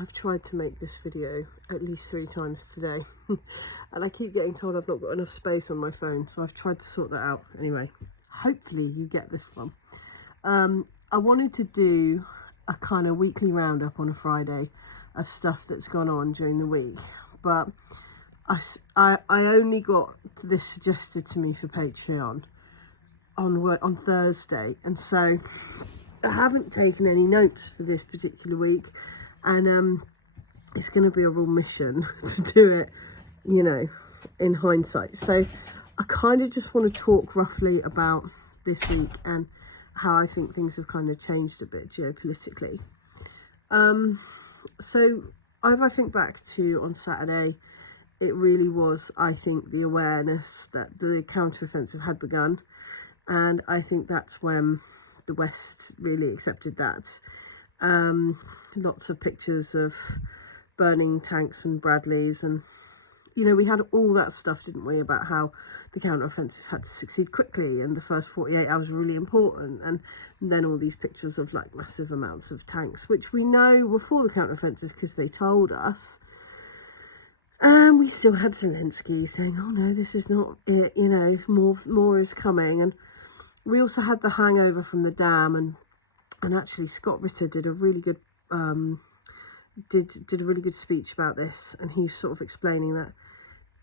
I've tried to make this video at least 3 times today and I keep getting told I've not got enough space on my phone, so I've tried to sort that out. Anyway, hopefully you get this one. I wanted to do a kind of weekly roundup on a Friday of stuff that's gone on during the week, but I only got this suggested to me for Patreon on Thursday, and so I haven't taken any notes for this particular week, and it's going to be a real mission to do it, you know, in hindsight. So I kind of just want to talk roughly about this week and how I think things have kind of changed a bit geopolitically. So if I think back to on Saturday, it really was, I think, the awareness that the counter-offensive had begun, and I think that's when the West really accepted that. Lots of pictures of burning tanks and Bradleys, and you know, we had all that stuff, didn't we, about how the counter-offensive had to succeed quickly and the first 48 hours were really important, and then all these pictures of like massive amounts of tanks, which we know were for the counter-offensive because they told us. And we still had Zelensky saying, oh no, this is not it, you know, more is coming. And we also had the hangover from the dam, and actually Scott Ritter did a really good did a really good speech about this, and he was sort of explaining that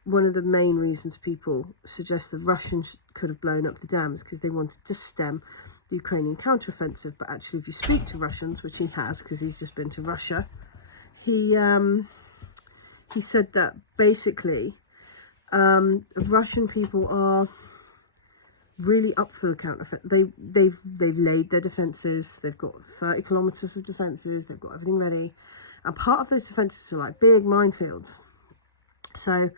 one of the main reasons people suggest the Russians could have blown up the dams because they wanted to stem the Ukrainian counteroffensive. But actually, if you speak to Russians, which he has because he's just been to Russia, he said that basically Russian people are really up for the counteroffensive. They've laid their defences. They've got 30 kilometres of defences. They've got everything ready, and part of those defences are like big minefields. So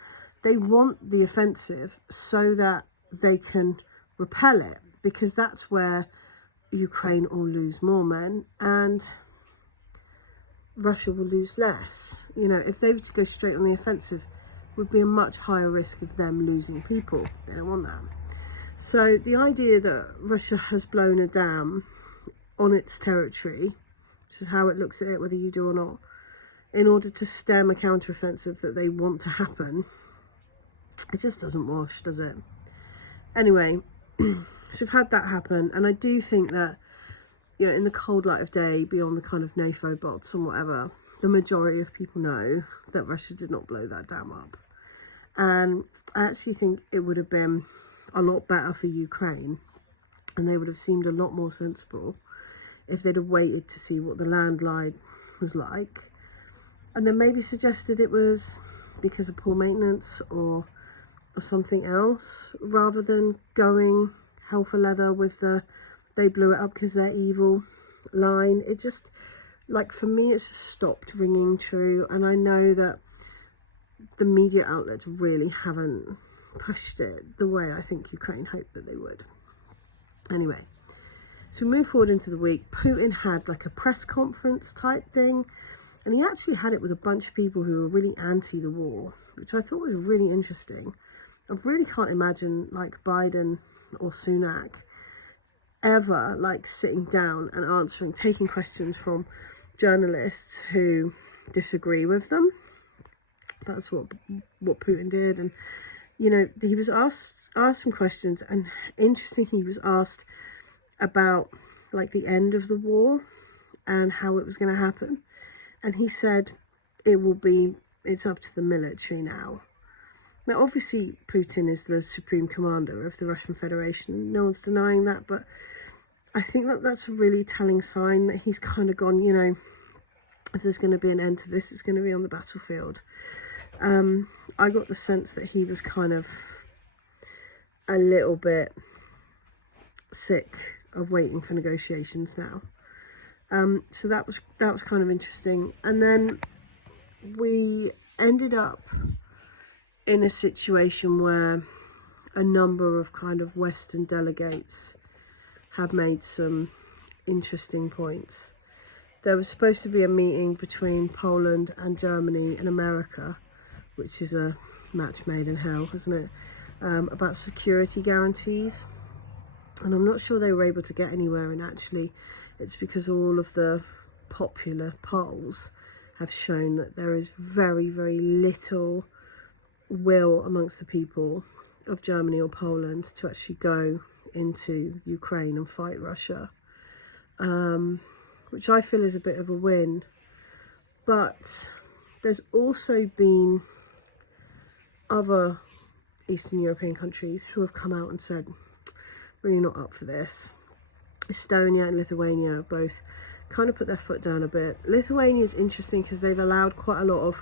they want the offensive so that they can repel it, because that's where Ukraine will lose more men and Russia will lose less. You know, if they were to go straight on the offensive, would be a much higher risk of them losing people. They don't want that. So the idea that Russia has blown a dam on its territory, which is how it looks at it, whether you do or not, in order to stem a counteroffensive that they want to happen, it just doesn't wash, does it? Anyway, so we've had that happen, and I do think that, you know, in the cold light of day, beyond the kind of NAFO bots and whatever, the majority of people know that Russia did not blow that dam up. And I actually think it would have been a lot better for Ukraine, and they would have seemed a lot more sensible if they'd have waited to see what the landline was like, and then maybe suggested it was because of poor maintenance or something else, rather than going hell for leather with the they blew it up because they're evil line. It just, like, for me, it's just stopped ringing true, and I know that the media outlets really haven't pushed it the way I think Ukraine hoped that they would. Anyway, so we move forward into the week. Putin had like a press conference type thing, and he actually had it with a bunch of people who were really anti the war, which I thought was really interesting. I really can't imagine like Biden or Sunak ever like sitting down and taking questions from journalists who disagree with them. That's what Putin did. And you know, he was asked some questions, and interesting, he was asked about like the end of the war and how it was going to happen, and he said it's up to the military now. Now obviously Putin is the supreme commander of the Russian Federation, no one's denying that, but I think that that's a really telling sign that he's kind of gone, you know, if there's going to be an end to this, it's going to be on the battlefield. I got the sense that he was kind of a little bit sick of waiting for negotiations now. So that was kind of interesting. And then we ended up in a situation where a number of kind of Western delegates have made some interesting points. There was supposed to be a meeting between Poland and Germany and America, which is a match made in hell, isn't it? About security guarantees. And I'm not sure they were able to get anywhere, and actually it's because all of the popular polls have shown that there is very, very little will amongst the people of Germany or Poland to actually go into Ukraine and fight Russia, which I feel is a bit of a win. But there's also been other Eastern European countries who have come out and said, really not up for this. Estonia and Lithuania have both kind of put their foot down a bit. Lithuania is interesting because they've allowed quite a lot of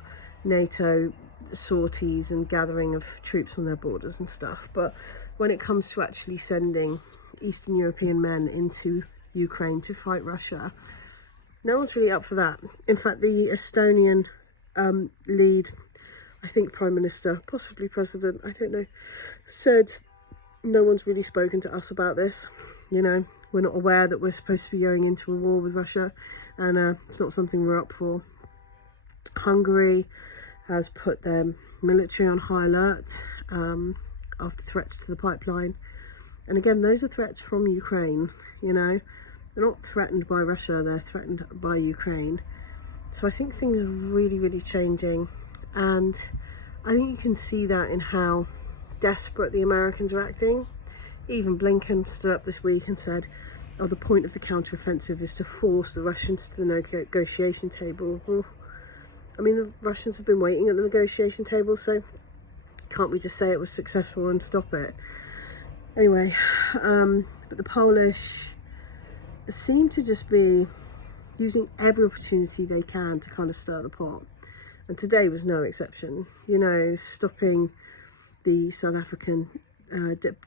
NATO sorties and gathering of troops on their borders and stuff, but when it comes to actually sending Eastern European men into Ukraine to fight Russia, no one's really up for that. In fact, the Estonian lead, I think Prime Minister, possibly President, I don't know, said no one's really spoken to us about this. You know, we're not aware that we're supposed to be going into a war with Russia, and it's not something we're up for. Hungary has put their military on high alert after threats to the pipeline. And again, those are threats from Ukraine, you know. They're not threatened by Russia, they're threatened by Ukraine. So I think things are really, really changing. And I think you can see that in how desperate the Americans are acting. Even Blinken stood up this week and said, oh, the point of the counteroffensive is to force the Russians to the negotiation table. Well, I mean, the Russians have been waiting at the negotiation table, so can't we just say it was successful and stop it? Anyway, but the Polish seem to just be using every opportunity they can to kind of stir the pot. And today was no exception. You know, stopping the South African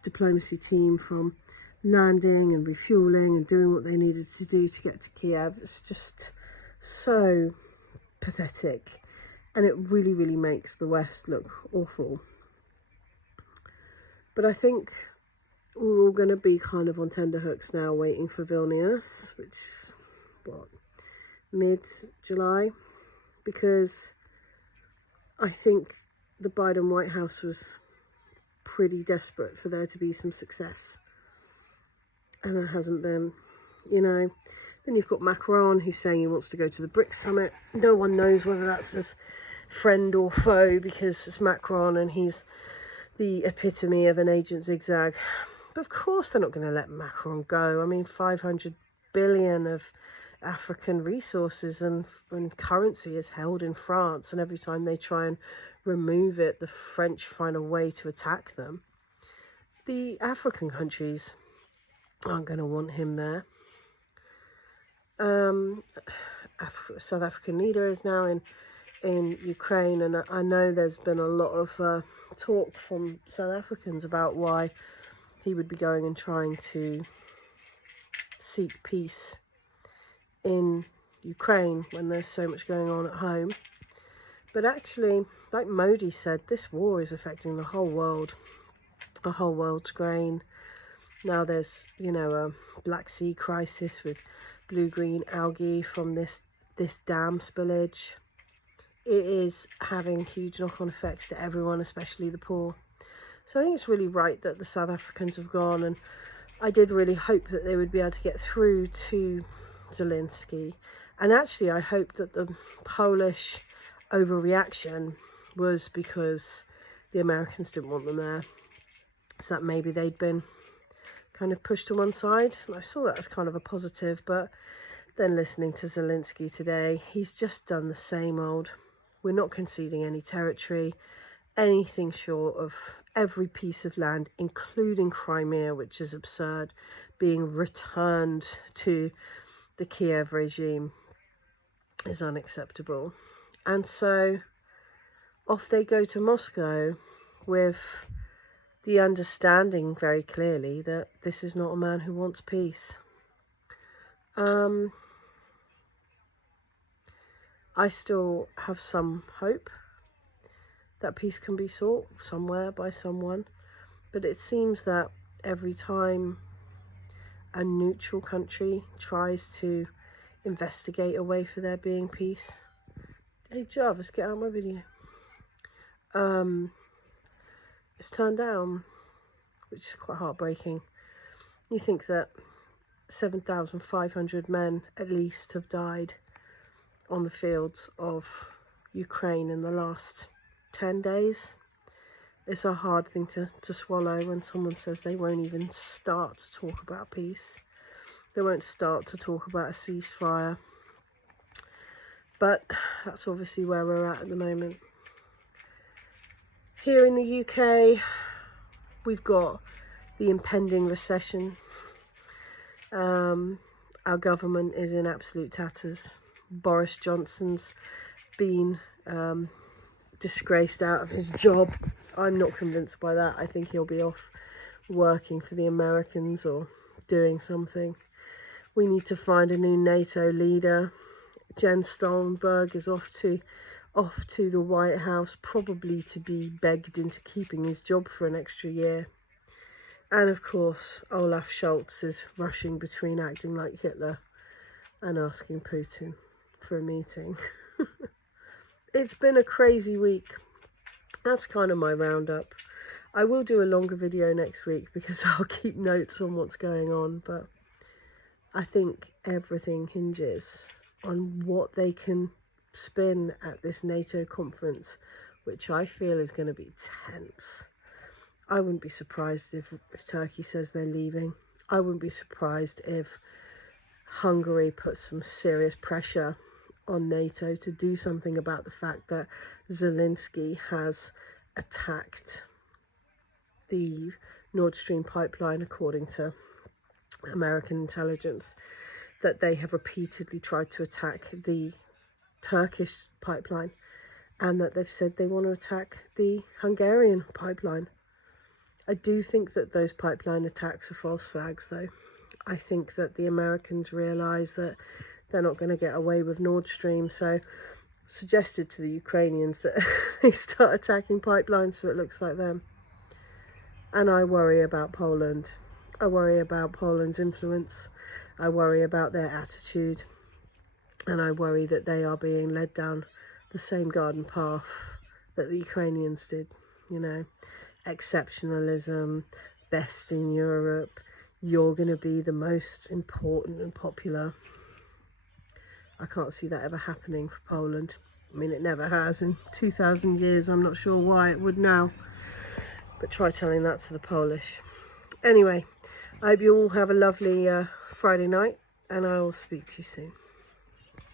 diplomacy team from landing and refueling and doing what they needed to do to get to Kiev. It's just so pathetic, and it really, really makes the West look awful. But I think we're all going to be kind of on tenterhooks now, waiting for Vilnius, which is what, mid-July, because I think the Biden White House was pretty desperate for there to be some success, and there hasn't been, you know. Then you've got Macron, who's saying he wants to go to the BRICS summit. No one knows whether that's his friend or foe, because it's Macron and he's the epitome of an agent zigzag. But of course they're not going to let Macron go. I mean, 500 billion of African resources and currency is held in France, and every time they try and remove it, the French find a way to attack them. The African countries aren't going to want him there. South African leader is now in Ukraine, and I know there's been a lot of talk from South Africans about why he would be going and trying to seek peace in Ukraine when there's so much going on at home. But actually, like Modi said, this war is affecting the whole world. The whole world's grain. Now there's, you know, a Black Sea crisis with blue-green algae from this dam spillage. It is having huge knock-on effects to everyone, especially the poor. So I think it's really right that the South Africans have gone, and I did really hope that they would be able to get through to Zelensky. And actually I hope that the Polish overreaction was because the Americans didn't want them there, so that maybe they'd been kind of pushed to one side. And I saw that as kind of a positive. But then listening to Zelensky today, he's just done the same old. We're not conceding any territory, anything short of every piece of land, including Crimea, which is absurd, being returned to the Kiev regime, is unacceptable. And so off they go to Moscow with the understanding very clearly that this is not a man who wants peace. I still have some hope that peace can be sought somewhere by someone, but it seems that every time a neutral country tries to investigate a way for there being peace. Hey Jarvis, get out of my video. It's turned down, which is quite heartbreaking. You think that 7,500 men at least have died on the fields of Ukraine in the last 10 days. It's a hard thing to swallow when someone says they won't even start to talk about peace. They won't start to talk about a ceasefire. But that's obviously where we're at the moment. Here in the UK, we've got the impending recession. Our government is in absolute tatters. Boris Johnson's been disgraced out of his job. I'm not convinced by that. I think he'll be off working for the Americans or doing something. We need to find a new NATO leader. Jens Stoltenberg is off to the White House, probably to be begged into keeping his job for an extra year. And of course, Olaf Scholz is rushing between acting like Hitler and asking Putin for a meeting. It's been a crazy week. That's kind of my roundup. I will do a longer video next week because I'll keep notes on what's going on, but I think everything hinges on what they can spin at this NATO conference, which I feel is going to be tense. I wouldn't be surprised if Turkey says they're leaving. I wouldn't be surprised if Hungary puts some serious pressure on NATO to do something about the fact that Zelensky has attacked the Nord Stream pipeline, according to American intelligence, that they have repeatedly tried to attack the Turkish pipeline, and that they've said they want to attack the Hungarian pipeline. I do think that those pipeline attacks are false flags, though. I think that the Americans realise that they're not going to get away with Nord Stream, so suggested to the Ukrainians that they start attacking pipelines so it looks like them. And I worry about Poland. I worry about Poland's influence. I worry about their attitude. And I worry that they are being led down the same garden path that the Ukrainians did. You know, exceptionalism, best in Europe, you're going to be the most important and popular. I can't see that ever happening for Poland. I mean, it never has in 2,000 years. I'm not sure why it would now. But try telling that to the Polish. Anyway, I hope you all have a lovely Friday night, and I will speak to you soon.